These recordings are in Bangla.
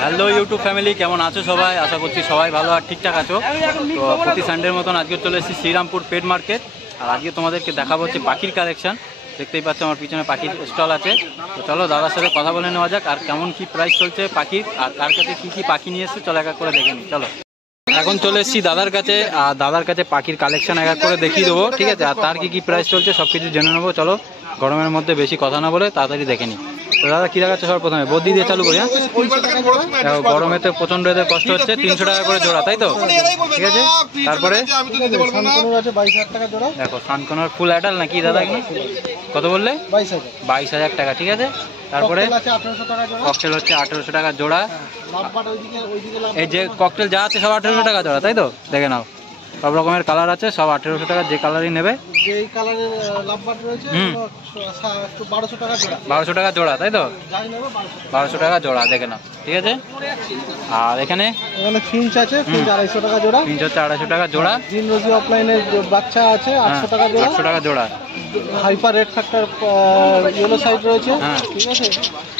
হ্যালো ইউটিউব ফ্যামিলি, কেমন আছো সবাই? আশা করছি সবাই ভালো আর ঠিকঠাক আছো। তো প্রতি সানডের মতন আজকে চলে এসেছি শ্রীরামপুর পেট মার্কেট। আর আজকে তোমাদেরকে দেখাবো হচ্ছে পাখির কালেকশন। দেখতেই পাচ্ছ আমার পিছনে পাখির স্টল আছে। তো চলো দাদার সাথে কথা বলে নেওয়া যাক, আর কেমন কি প্রাইস চলছে পাখির, আর কার কাছে কী কী পাখি নিয়ে এসছে চলো এক এক করে দেখে নিই। চলো এখন চলে এসেছি দাদার কাছে, আর দাদার কাছে পাখির কালেকশন এক এক করে দেখিয়ে দেবো, ঠিক আছে? আর তার কী প্রাইস চলছে সব কিছু জেনে নেবো। চলো গরমের মধ্যে বেশি কথা না বলে তাড়াতাড়ি দেখে নিই। তো দাদা কী দেখাচ্ছে সবার প্রথমে? বদ্যি দিয়ে চালু করি। হ্যাঁ, দেখো গরমেতে প্রচণ্ড এদের কষ্ট হচ্ছে। 300 টাকা করে জোড়া, তাই তো? ঠিক আছে। তারপরে দেখো সানকোনার ফুল অ্যাডাল নাকি দাদা? কত বললে? 22,000 টাকা। ঠিক আছে। তারপরে ককটেল হচ্ছে 1800 টাকা জোড়া। এই যে ককটেল যা আছে সব 1800 টাকা জোড়া, তাই তো? দেখে নাও সব রকমের কালার আছে, সব 1800 টাকা। যে কালারই নেবে 1200 টাকা জোড়া, তাই তো? 1200 টাকা জোড়া, দেখে নাও। ঠিক আছে। আর এখানে ফিঞ্চ আছে, 250 টাকা জোড়া। ফিঞ্চ হচ্ছে 250 টাকা জোড়া। জিন রোজি অফলাইনের বাচ্চা আছে 800 টাকা জোড়া। 800 টাকা জোড়া। Hyper red factor yellow side রয়েছে। ঠিক আছে।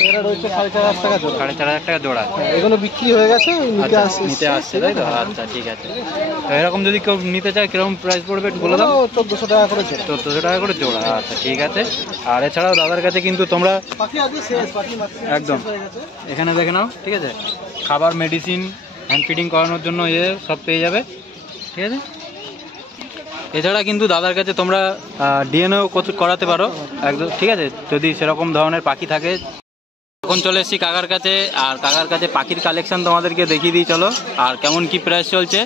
এটা রয়েছে 4500 টাকা জোড়া। 4500 টাকা জোড়া। এগুলো বিক্রি হয়ে গেছে, নিতে আসছে, তাই তো? আচ্ছা ঠিক আছে। তো এরকম যদি কেউ নিতে চায় কিরকম প্রাইস পড়বে একটু বলে দাও। 1400 টাকা করে জোড়া। 1400 টাকা করে জোড়া। আচ্ছা ঠিক আছে। আর এছাড়াও দাদার কাছে কিন্তু তোমরা একদম এখানে দেখে নাও, ঠিক আছে? খাবার, মেডিসিন, হ্যান্ড ফিডিং করানোর জন্য সব পেয়ে যাবে, ঠিক আছে? এছাড়া কিন্তু দাদার কাছে তোমরা ডিএনএও করাতে পারো একদম, ঠিক আছে? যদি সেরকম ধরনের পাখি থাকে। এখন চলে এসেছি কাকার কাছে, আর কাকার কাছে পাখির কালেকশন তোমাদেরকে দেখিয়ে দিই চলো, আর কেমন কি প্রাইস চলছে।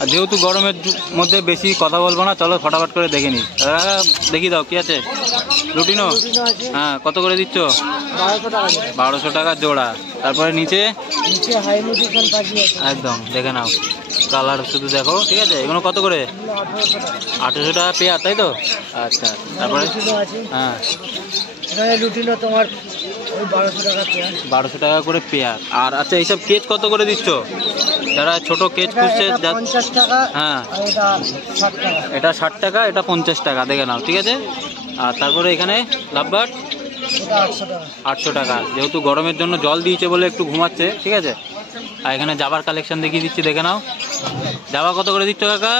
আর যেহেতু গরমের মধ্যে বেশি কথা বলবো না, চলো ফটাফট করে দেখে নিই। দেখিয়ে দাও কি আছে। রুটিনো, হ্যাঁ, কত করে দিচ্ছ? 1200 টাকা জোড়া। তারপরে নিচে একদম দেখে নাও কালার শুধু দেখো, ঠিক আছে? এগুলো কত করে? 1800 টাকা পেয়ার, তাই তো? আচ্ছা। তারপরে হ্যাঁ, রুটিনো তোমার 1200 টাকা করে পেয়ার। আর আচ্ছা এইসব কেজ কত করে দিচ্ছ? যারা ছোট কেজ খুঁজছে, হ্যাঁ, এটা 60 টাকা, এটা 50 টাকা, দেখে নাও, ঠিক আছে? আর তারপরে এখানে লাভবার্ড 800 টাকা। যেহেতু গরমের জন্য জল দিয়েছে বলে একটু ঘুমাচ্ছে, ঠিক আছে? আর এখানে জাবার কালেকশন দেখিয়ে দিচ্ছি, দেখে নাও। জাবা কত করে দিচ্ছ কাকা?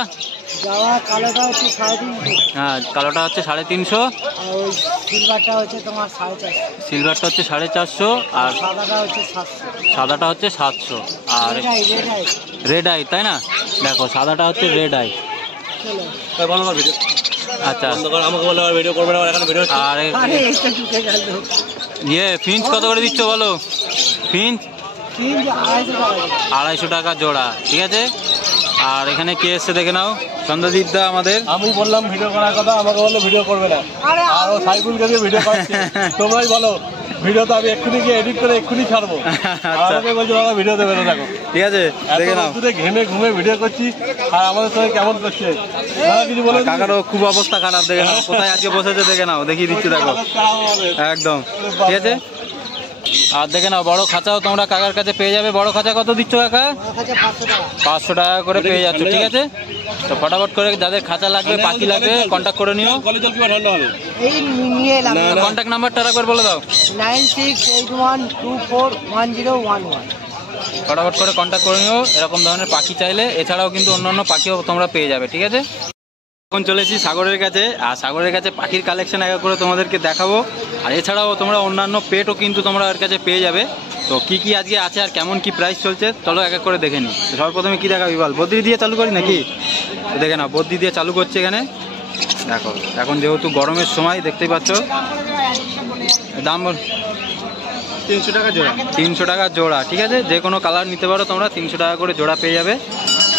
হ্যাঁ, কালোটা হচ্ছে 350, সিলভারটা হচ্ছে 450, আর সাদাটা হচ্ছে 700। আর রেড আই, তাই না? দেখো সাদাটা হচ্ছে রেড আই। আচ্ছা, আর ফিঞ্চ কত করে দিচ্ছ বলো? ফিঞ্চ 250 টাকা জোড়া, ঠিক আছে? আর এখানে কে এসছে দেখে নাও, চন্দ্রদীপ দা আমাদের। আমি বললাম ভিডিও করার কথা, আমাকে বললো ভিডিও করবে না, আর ও সাইকুলকে দিয়ে ভিডিও করছে। তোমরাই বলো ভিডিও তো আমি এক্ষুনি গিয়ে এডিট করে এক্ষুনি ছাড়বো। আমাকে বলছো বাবা ভিডিও দেবে না, দেখো, ঠিক আছে? দেখে নাও, ঘেমে ঘুমে ভিডিও করছি, আর আমাদের সঙ্গে কেমন করছে কিছু বলে। কাকারও খুব অবস্থা খারাপ, দেখে নাও কোথায় আজকে বসেছে, দেখে নাও, দেখিয়ে দিচ্ছি, দেখো একদম, ঠিক আছে? আর দেখে নাও বড় খাঁচাও তোমরা কাকার কাছে পেয়ে যাবে। বড় খাঁচা কত দিচ্ছ কাকা? 500 টাকা করে পেয়ে যাচ্ছ, ঠিক আছে? তো ফটাফট করে যাদের খাঁচা লাগবে, পাখি লাগবে, কন্ট্যাক্ট করে নিও। কন্ট্যাক্ট নাম্বারটা একবার বলে দাও। 9681241011। ফটাফট করে কন্ট্যাক্ট করে নিও এরকম ধরনের পাখি চাইলে। এছাড়াও কিন্তু অন্যান্য পাখিও তোমরা পেয়ে যাবে, ঠিক আছে? এখন চলে এসেছি সাগরের কাছে, আর সাগরের কাছে পাখির কালেকশন এক করে তোমাদেরকে দেখাবো। আর এছাড়াও তোমরা অন্যান্য পেটও কিন্তু তোমরা ওর কাছে পেয়ে যাবে। তো কি কি আজকে আছে আর কেমন কি প্রাইস চলছে চলো এক এক করে দেখে নিই। সবার প্রথমে কি দেখাবি বল? বদ্রি দিয়ে চালু করি নাকি? দেখে নাও বদ্রি দিয়ে চালু করছে এখানে। দেখো এখন যেহেতু গরমের সময়, দেখতেই পাচ্ছ। দাম 300 টাকা জোড়া। 300 টাকা জোড়া, ঠিক আছে? যে কোনো কালার নিতে পারো তোমরা, 300 টাকা করে জোড়া পেয়ে যাবে।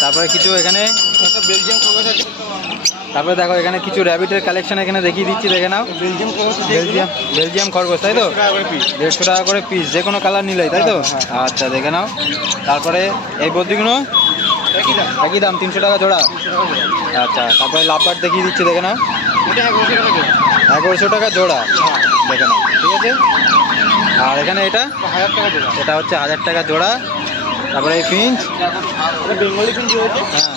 তারপরে কিছু এখানে তারপরে দেখো এখানে কিছু র্যাবিটের কালেকশন এখানে দেখিয়ে দিচ্ছি, দেখে নাও। বেলজিয়াম খরগোশ, তাই তো? 150 টাকা করে পিস, যে কোনো কালার নিলেই, তাই তো? আচ্ছা দেখে নাও। তারপরে এই বদ্রিগুলো একই দাম, 300 টাকা জোড়া। আচ্ছা, তারপরে লাভবার্ড দেখিয়ে দিচ্ছি, দেখে নাও। 1100 টাকা জোড়া, দেখে নাও, ঠিক আছে? আর এখানে এটা 1000 টাকা জোড়া, এটা হচ্ছে 1000 টাকা জোড়া। তারপরে এই ফিঞ্চ, বেঙ্গলি ফিঞ্চ রয়েছে, হ্যাঁ,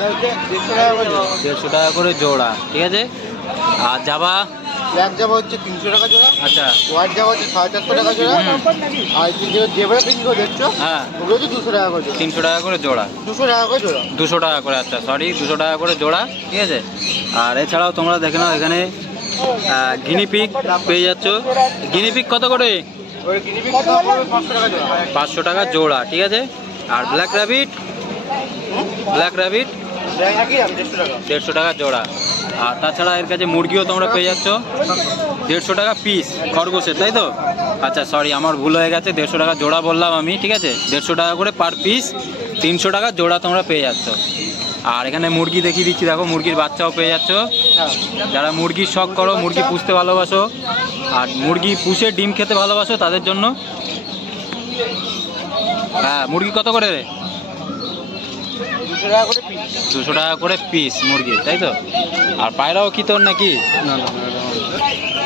150 টাকা করে জোড়া, ঠিক আছে? আর জাবা ব্ল্যাক জাভা হচ্ছে 300 টাকা জোড়া। আচ্ছা হোয়াইট জাভা হচ্ছে 450 টাকা জোড়া। আর যেভাবে বিক্রি দেখছো হ্যাঁ ওগুলো হচ্ছে 200 টাকা করে জোড়া। 300 টাকা করে জোড়া, 200 টাকা করে জোড়া, 200 টাকা করে। আচ্ছা সরি 200 টাকা করে জোড়া, ঠিক আছে। আর এছাড়াও তোমরা দেখে নাও এখানে গিনিপিগ পেয়ে যাচ্ছ। গিনিপিগ কত করে? ওই কিনিবি 500 টাকা জোড়া। 500 টাকা জোড়া, ঠিক আছে। আর ব্ল্যাক র্যাবিট, ব্ল্যাক র্যাবিট একই দাম 150 টাকা। 150 টাকা জোড়া। আর তাছাড়া এর কাছে মুরগিও তোমরা পেয়ে যাচ্ছ 150 টাকা পিস খরগোশের, তাই তো? আচ্ছা সরি আমার ভুল হয়ে গেছে, 150 টাকা জোড়া বললাম আমি, ঠিক আছে। 150 টাকা করে পার পিস, 300 টাকা জোড়া তোমরা পেয়ে যাচ্ছ। আর এখানে মুরগি দেখিয়ে দিচ্ছি, দেখো মুরগির বাচ্চাও পেয়ে যাচ্ছ। যারা মুরগির শখ করো, মুরগি পুষতে ভালোবাসো আর মুরগি পুষে ডিম খেতে ভালোবাসো তাদের জন্য। হ্যাঁ মুরগি কত করে রে? 200 টাকা করে পিস। 200 টাকা করে পিস মুরগি, তাই তো? আর পায়রাও কি তোর নাকি?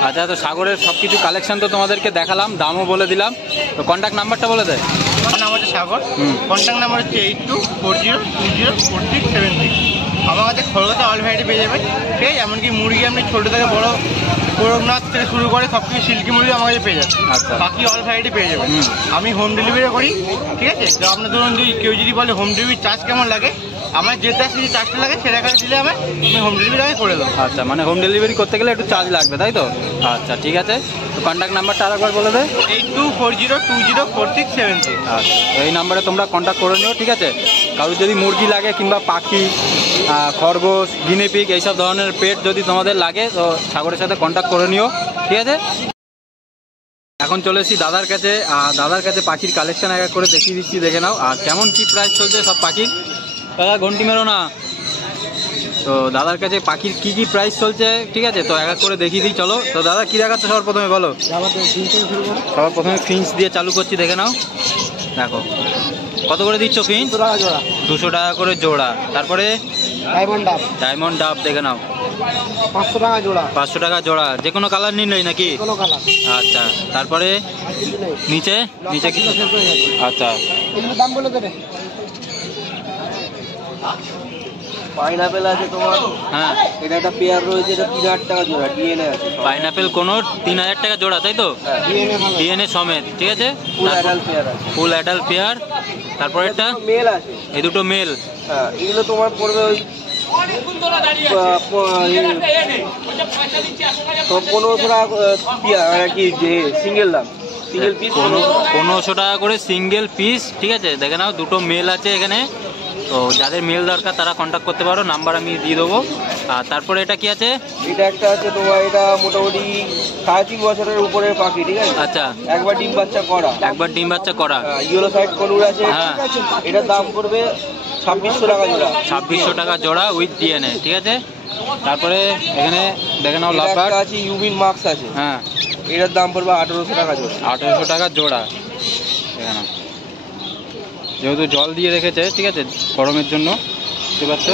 আচ্ছা তো সাগরের সব কিছু কালেকশন তো তোমাদেরকে দেখালাম, দামও বলে দিলাম। তো কন্ট্যাক্ট নাম্বারটা বলে দেয়। আমার নাম হচ্ছে সাগর, কন্ট্যাক্ট নাম্বার হচ্ছে 8240204676। আমার কাছে খরগোশে অল ভ্যারাইটি পেয়ে যাবেন, ঠিক আছে। এমনকি মুরগি আপনি ছোটো থেকে বড় করকনাথ থেকে শুরু করে সব কিছু সিল্কি মুরগি আমার কাছে পেয়ে যাবেন। আচ্ছা। বাকি অল ভ্যারাইটি পেয়ে যাবেন। আমি হোম ডেলিভারি করি, ঠিক আছে। তো আপনার ধরুন যদি কেউ যদি বলে হোম ডেলিভারি চার্জ কেমন লাগে, আমার যে চার্জটা লাগে সেটা কাছে দিলে আমি হোম ডেলিভারি আমি করে দেবো। আচ্ছা মানে হোম ডেলিভারি করতে গেলে একটু চার্জ লাগবে, তাই তো? আচ্ছা ঠিক আছে। তো কন্ট্যাক্ট নাম্বারটা আরেকবার বলে দেয়। 8240204676। আচ্ছা এই নাম্বারে তোমরা কন্ট্যাক্ট করে নিও, ঠিক আছে। কারোর যদি মুরগি লাগে কিংবা পাখি, খরগোশ, গিনিপিগ এইসব ধরনের পেট যদি তোমাদের লাগে তো সাগরের সাথে কন্ট্যাক্ট করে নিও, ঠিক আছে। এখন চলে এসেছি দাদার কাছে, আর দাদার কাছে পাখির কালেকশন এক এক করে দেখিয়ে দিচ্ছি, দেখে নাও। আর কেমন কি প্রাইস চলছে সব পাখির। দাদা ঘন্টি মেরো না। তো দাদার কাছে পাখির কি কি প্রাইস চলছে, ঠিক আছে, তো এক এক করে দেখিয়ে দিই চলো। তো দাদা কি দেখাচ্ছে সবার প্রথমে বলো? সবার প্রথমে ফিন্স দিয়ে চালু করছি, দেখে নাও। দেখো কত করে দিচ্ছ ফিন্স? 200 টাকা জোড়া। 200 টাকা করে জোড়া। তারপরে ডায়মন্ড ডাব ডায়মন্ড ডাব দেখে নাও 500 টাকা জোড়া। 500 টাকা জোড়া, যে কোনো কালার নিলেই নাকি? কোনো কালার। আচ্ছা তারপরে নিচে নিচে কি? আচ্ছা এগুলোর দাম বলে দেবে। পাইনাপেল আছে তোমার, হ্যাঁ এটা একটা পেয়ার রয়েছে, এটা 3000 টাকা জোড়া, ডিএনএ আছে। পাইনাপেল কোনো 3000 টাকা জোড়া, তাই তো? ডিএনএ ভালো, ডিএনএ সমেত, ঠিক আছে। ফুল অ্যাডাল্ট পেয়ার আছে। Full adult pair. তারপরে একটা মেল আছে, এই দুটো মেল। হ্যাঁ এগুলো তোমার পড়বে ওই 1500 টাকা পেয়ার আর কি, যে সিঙ্গেল দাম, সিঙ্গেল পিস 1500 টাকা করে সিঙ্গেল পিস, ঠিক আছে। দেখে নাও দুটো মেল আছে এখানে। তো যাদের মেল দরকার তারা কন্ট্যাক্ট করতে পারো, নাম্বার আমি দিয়ে দেবো। আর তারপরে এটা কি আছে? এটা একটা আছে তোমার, এটা মোটামুটি 3.5 বছরের উপরের পাখি, ঠিক আছে। আচ্ছা একবার ডিম বাচ্চা করা, একবার ডিম বাচ্চা করা। ইয়েলো সাইড কলুর আছে, হ্যাঁ। এটার দাম পড়বে 2600 টাকা জোড়া। 2600 টাকা জোড়া উইথ ডিএনএ, ঠিক আছে। তারপরে এখানে দেখে নাও এটা লাভবার্ড একটা আছে, ইউবিন মার্কস আছে, হ্যাঁ এটার দাম পড়বে 1800 টাকা জোড়া। 1800 টাকা জোড়া, দেখে নাও। যেহেতু জল দিয়ে রেখেছে, ঠিক আছে, গরমের জন্য, বুঝতে পারছো।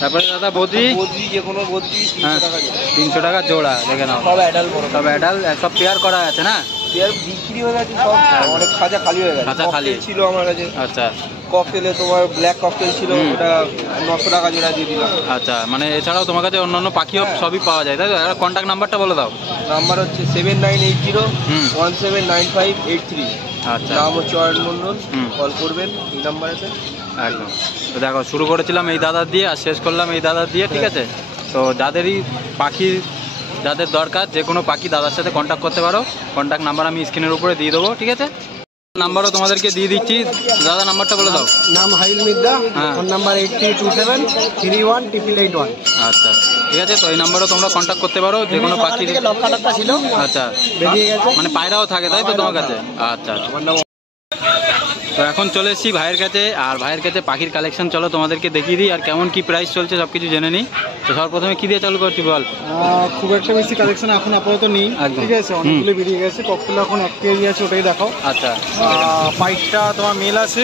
তারপরে দাদা বদ্রি, বদ্রি যে কোনো বদ্রি 300 টাকা জোড়া। 300 টাকা জোড়া, দেখে নাও। সব অ্যাডাল্ট বড়, সব অ্যাডাল্ট, সব পেয়ার করা আছে না? পেয়ার বিক্রি হয়ে গেছে সব, অনেক খাঁচা খালি হয়ে গেছে। খাঁচা খালি ককটেল ছিল আমার কাছে, আচ্ছা ককটেলে তোমার ব্ল্যাক ককটেল ছিল, ওটা 900 টাকা জোড়া দিয়ে দিলাম। আচ্ছা মানে এছাড়াও তোমার কাছে অন্যান্য পাখিও সবই পাওয়া যায়, তাই তো? কন্ট্যাক্ট নাম্বারটা বলে দাও। নাম্বার হচ্ছে 7980179583। আচ্ছা নাম হচ্ছে অয়ন মণ্ডল, হুম। কল করবেন এই নাম্বারেতে। একদম। তো দেখো শুরু করেছিলাম এই দাদার দিয়ে আর শেষ করলাম এই দাদার দিয়ে, ঠিক আছে। তো যাদেরই পাখি যাদের দরকার, যে কোনো পাখি দাদার সাথে কন্ট্যাক্ট করতে পারো। কন্ট্যাক্ট নাম্বার আমি স্ক্রিনের উপরে দিয়ে দেবো, ঠিক আছে। নাম্বারও তোমাদেরকে দিয়ে দিচ্ছি, দাদা নাম্বারটা বলে দাও। নাম হাইল মিদ্দা, হ্যাঁ। Phone number 8327318881। আচ্ছা ঠিক আছে। তো এই নাম্বারও তোমরা কন্ট্যাক্ট করতে পারো, যে কোনো পাখি। লক্ষাটা ছিল, আচ্ছা বেরিয়ে গেছে। মানে পায়রাও থাকে, তাই তো তোমার কাছে? আচ্ছা আচ্ছা। তো এখন চলে এসেছি ভাইয়ের কাছে, আর ভাইয়ের কাছে পাখির কালেকশন চলো তোমাদেরকে দেখিয়ে দিই, আর কেমন কি প্রাইস চলছে সব কিছু জেনে নিই। তো সবার প্রথমে কি দিয়ে চালু করছি বল? খুব একটা বেশি কালেকশন এখন আপাতত নেই, একদম। ঠিক আছে। অনেকগুলো বেরিয়ে গেছে, ককটেল এখন 1 কেজি আছে, ওটাই দেখাও। আচ্ছা পাইটটা তোমার মেল আছে,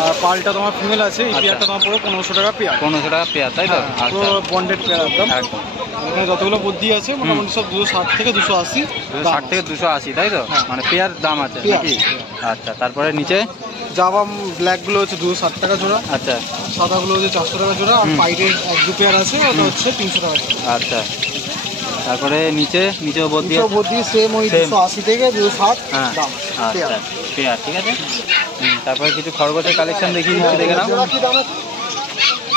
আর পালটা তোমার ফিমেল আছে। এই আচ্ছা। পেয়ারটা তোমার পুরো 1500 টাকা পেয়ার, 1500 টাকা পেয়ার, তাই তো? পুরো আচ্ছা বন্ডেড পেয়ার একদম। একদম। এখানে যতগুলো বুদ্ধি আছে মোটামুটি সব 260 থেকে 280, 260 থেকে 280, তাই তো? হ্যাঁ। মানে পেয়ার দাম আছে পেয়ার। নাকি? আচ্ছা তারপরে নিচে জাভা ব্ল্যাকগুলো হচ্ছে 260 টাকা জোড়া, আচ্ছা সাদাগুলো হচ্ছে 400 টাকা জোড়া, আর পাইটের 1-2 পেয়ার আছে, ওটা হচ্ছে 300 টাকা জোড়া। আচ্ছা। তারপরে নিচেও বোধ দিয়ে সেম ওই Same. 280 থেকে 260 হ্যাঁ দাম আচ্ছা পেয়ার ঠিক আছে। তারপরে কিছু খরগোশের কালেকশন দেখিয়ে দিচ্ছি, দেখে নাও।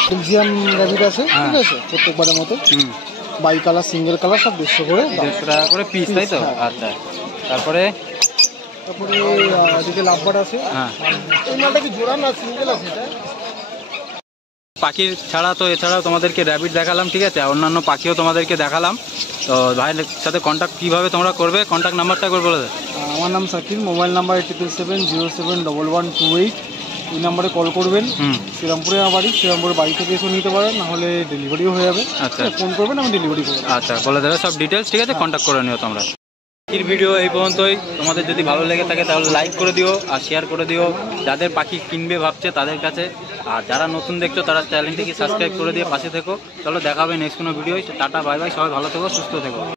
বেলজিয়াম র্যাবিট আছে, হ্যাঁ। ঠিক আছে, প্রত্যেকবারের মতো হুম, বাই কালার সিঙ্গেল কালার সব 150 করে দাম। 150 টাকা করে পিস, তাই তো? হ্যাঁ। আচ্ছা, তারপরে তারপরে এদিকে লাভবার্ড আছে, হ্যাঁ এই মালটা কি জোড়া না সিঙ্গেল আছে এটা? পাখির ছাড়া তো এছাড়াও তোমাদেরকে র্যাবিট দেখালাম, ঠিক আছে, আর অন্যান্য পাখিও তোমাদেরকে দেখালাম। তো ভাইয়ের সাথে কন্ট্যাক্ট কীভাবে তোমরা করবে, কন্ট্যাক্ট নাম্বারটা একবার বলে দাও। আমার নাম সাকিব, মোবাইল নাম্বার 8770711128, এই নাম্বারে কল করবেন। হুম, শ্রীরামপুরে আমার বাড়ি, শ্রীরামপুরে বাড়ি থেকে এসে নিতে পারেন, নাহলে ডেলিভারিও হয়ে যাবে। আচ্ছা ফোন করবেন, আমি ডেলিভারি করবো। আচ্ছা, বলে দেবে সব ডিটেলস, ঠিক আছে, কন্ট্যাক্ট করে নিও তোমরা। পাখির ভিডিও এই পর্যন্তই। তোমাদের যদি ভালো লেগে থাকে তাহলে লাইক করে দিও আর শেয়ার করে দিও যাদের পাখি কিনবে ভাবছে তাদের কাছে। আর যারা নতুন দেখছো তারা চ্যানেলটিকে সাবস্ক্রাইব করে দিয়ে পাশে থেকো। চলো দেখা হবে নেক্সট কোনো ভিডিও। টাটা, বাই বাই, সবাই ভালো থেকো, সুস্থ থেকো।